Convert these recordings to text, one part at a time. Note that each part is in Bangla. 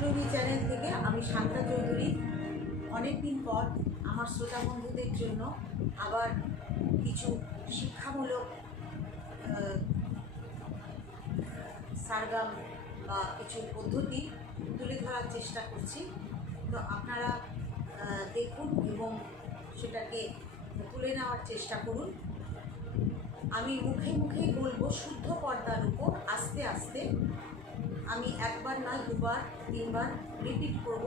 সুরভি চ্যানেল থেকে আমি শান্তা চৌধুরী। অনেকদিন পর আমার শ্রোতা বন্ধুদের জন্য আবার কিছু শিক্ষামূলক সারগাম বা কিছু পদ্ধতি তুলে ধরার চেষ্টা করছি। তো আপনারা দেখুন এবং সেটাকে তুলে নেওয়ার চেষ্টা করুন। আমি মুখে মুখেই বলব, শুদ্ধ পর্দার উপর আস্তে আস্তে আমি একবার না দুবার, তিনবার রিপিট করব।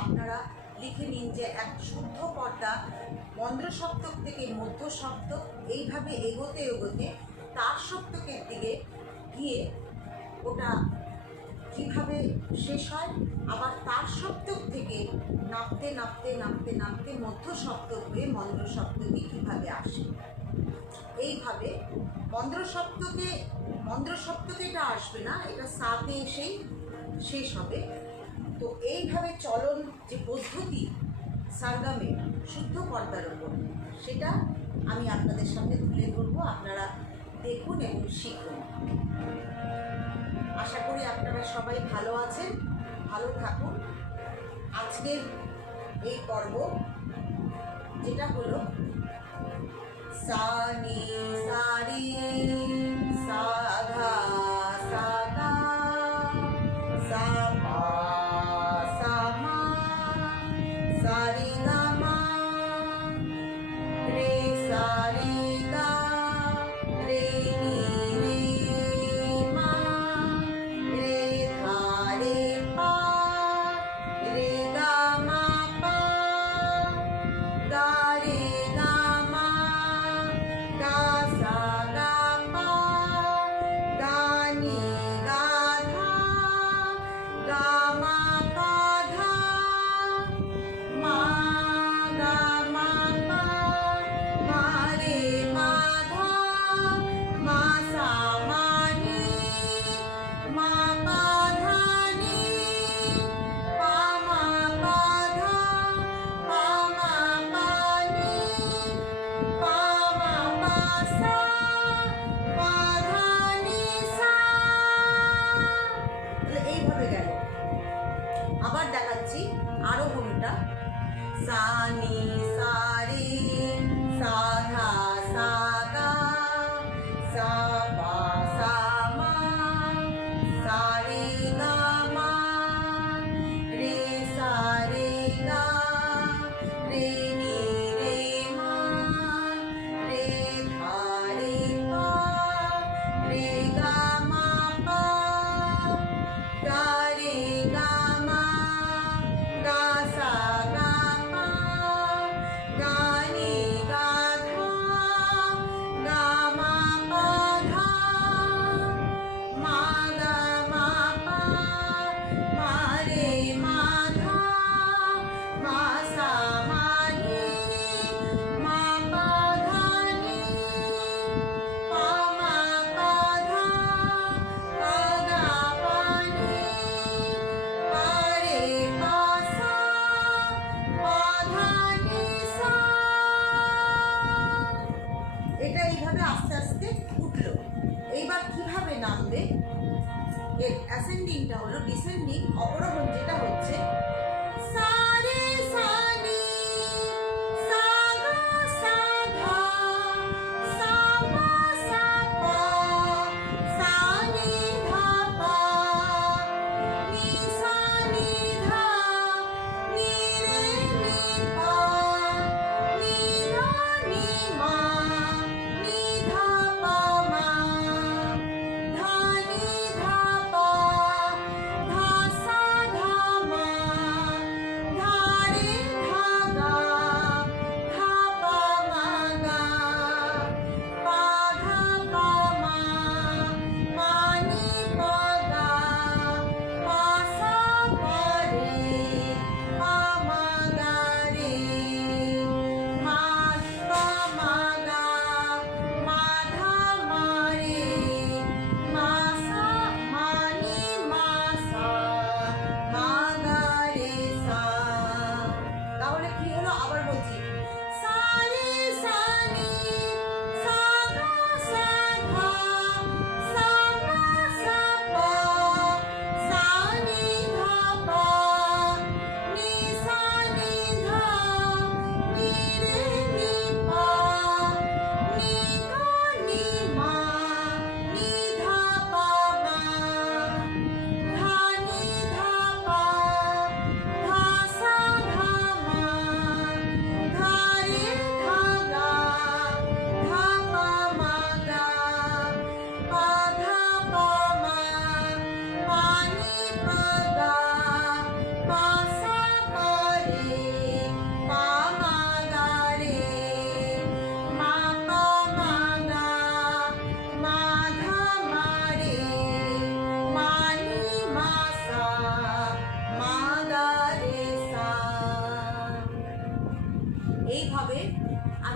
আপনারা লিখে নিন যে এক শুদ্ধ পর্দা মন্দ্র সপ্তক থেকে মধ্য সপ্তক এইভাবে এগোতে এগোতে তার সপ্তকের দিকে গিয়ে ওটা কীভাবে শেষ হয়, আবার তার সপ্তক থেকে নামতে নামতে নামতে নামতে মধ্য সপ্তক হয়ে মন্দ্র সপ্তকে কীভাবে আসে। এইভাবে মন্দ্র সপ্তকে মন্দ্র সপ্তকে এটা আসবে না, এটা সাতে এসেই শেষ হবে। তো এইভাবে চলন যে পদ্ধতি সারগামে শুদ্ধ পর্দার ওপর সেটা আমি আপনাদের সামনে তুলে ধরবো। আপনারা দেখুন এবং শিখুন। আশা করি আপনারা সবাই ভালো আছেন, ভালো থাকুন। আজকের এই পর্ব যেটা হলো সা নি সা uh, নামবে এর অ্যাসেন্ডিংটা হলো ডিসেন্ডিং অবরোহণ যেটা হচ্ছে। সা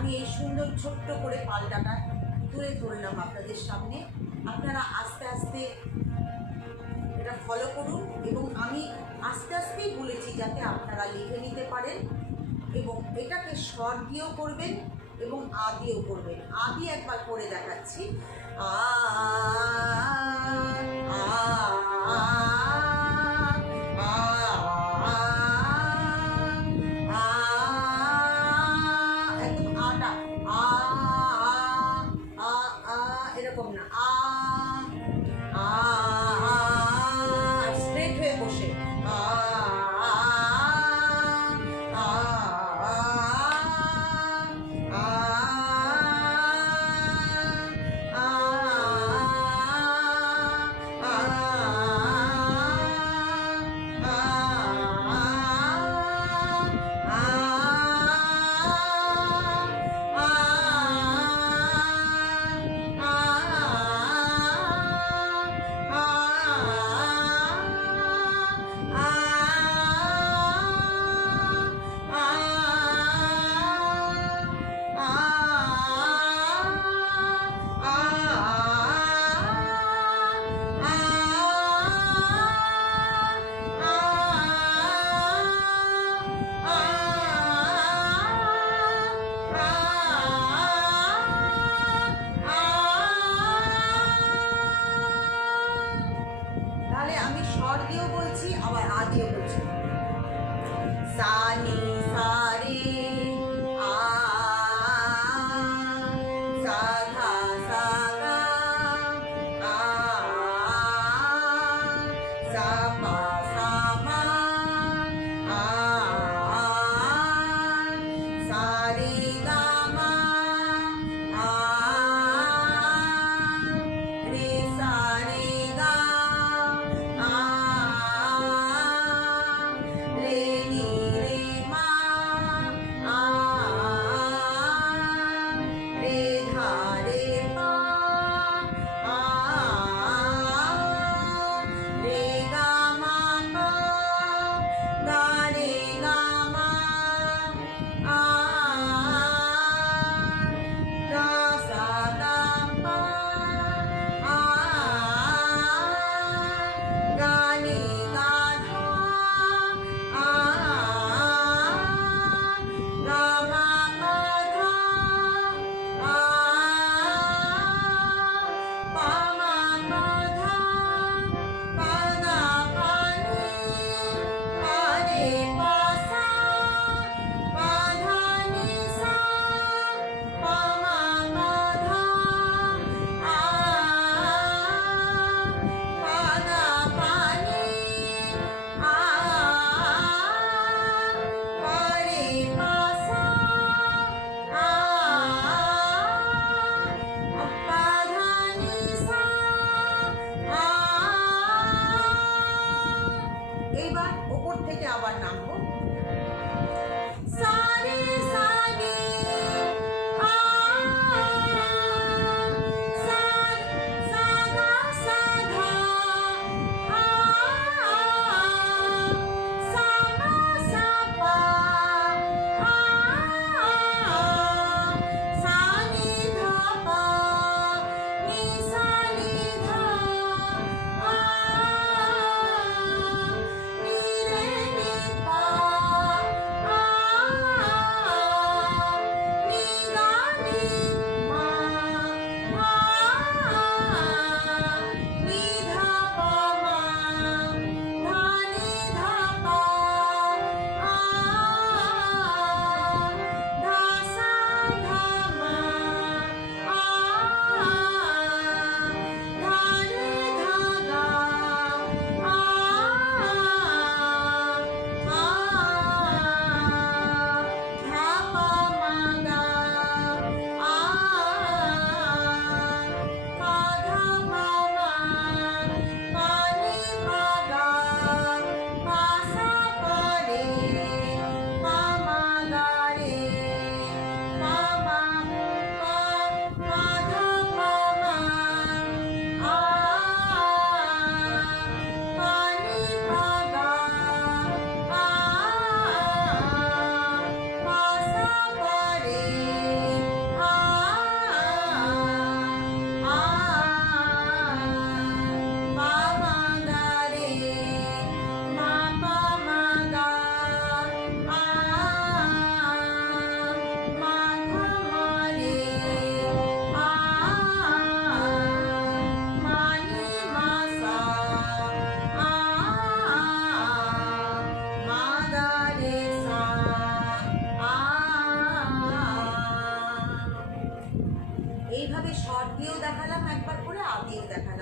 আমি এই সুন্দর ছোট্ট করে পাল্টাটা তুলে ধরলাম আপনাদের সামনে আপনারা আস্তে আস্তে এটা ফলো করুন এবং আমি আস্তে আস্তেই বলেছি যাতে আপনারা লিখে নিতে পারেন এবং এটাকে স্বর দিয়েও করবেন এবং আদিও করবেন আদি একবার করে দেখাচ্ছি আ আ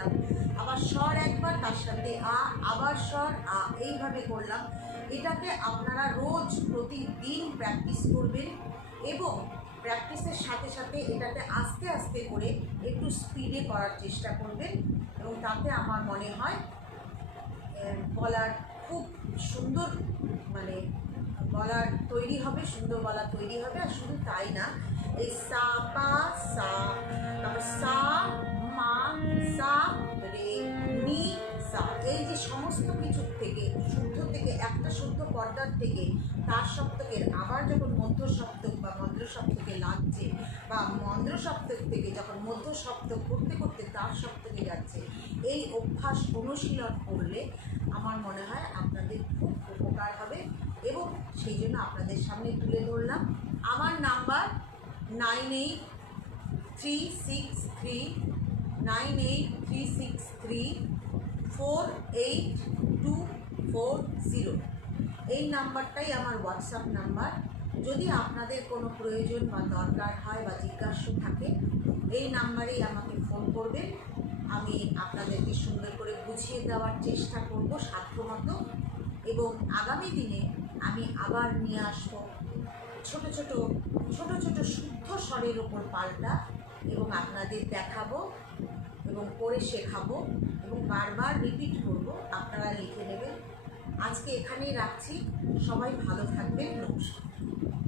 করলাম। আবার স্বর একবার তার সাথে, আ, আবার স্বর, আ, এইভাবে করলাম। এটাকে আপনারা রোজ প্রতিদিন প্র্যাকটিস করবেন এবং প্র্যাকটিসের সাথে সাথে এটাকে আস্তে আস্তে করে একটু স্পিডে করার চেষ্টা করবেন এবং তাতে আমার মনে হয় বলার খুব সুন্দর মানে বলার তৈরি হবে, সুন্দর বলা তৈরি হবে। আর শুধু তাই না, এই সা, পা, সা, তারপর সা এই যে সমস্ত কিছুর থেকে, শুদ্ধ থেকে, একটা শুদ্ধ পর্দার থেকে, তার সপ্তকের আবার যখন মধ্য সপ্তক বা মন্দ্র সপ্তকে লাগছে বা মন্দ্র সপ্তক থেকে যখন মধ্য সপ্তক করতে করতে তার সপ্তকে যাচ্ছে, এই অভ্যাস অনুশীলন করলে আমার মনে হয় আপনাদের খুব উপকার হবে এবং সেই জন্য আপনাদের সামনে তুলে ধরলাম। আমার number nine eight three six three, nine eight three six three four eight two four zero এই নাম্বারটাই আমার হোয়াটসঅ্যাপ নাম্বার। যদি আপনাদের কোনো প্রয়োজন বা দরকার হয় বা জিজ্ঞাসা থাকে, এই নাম্বারেই আমাকে ফোন করবেন। আমি আপনাদেরকে সুন্দর করে বুঝিয়ে দেওয়ার চেষ্টা করব সাধ্যমতো। এবং আগামী দিনে আমি আবার নিয়ে আসব ছোট ছোট ছোট ছোট শুদ্ধ স্বরের ওপর পাল্টা এবং আপনাদের দেখাবো। এবং করে শেখাবো এবং বারবার রিপিট করব। আপনারা লিখে নেবেন। আজকে এখানেই রাখছি। সবাই ভালো থাকবেন। নমস্কার।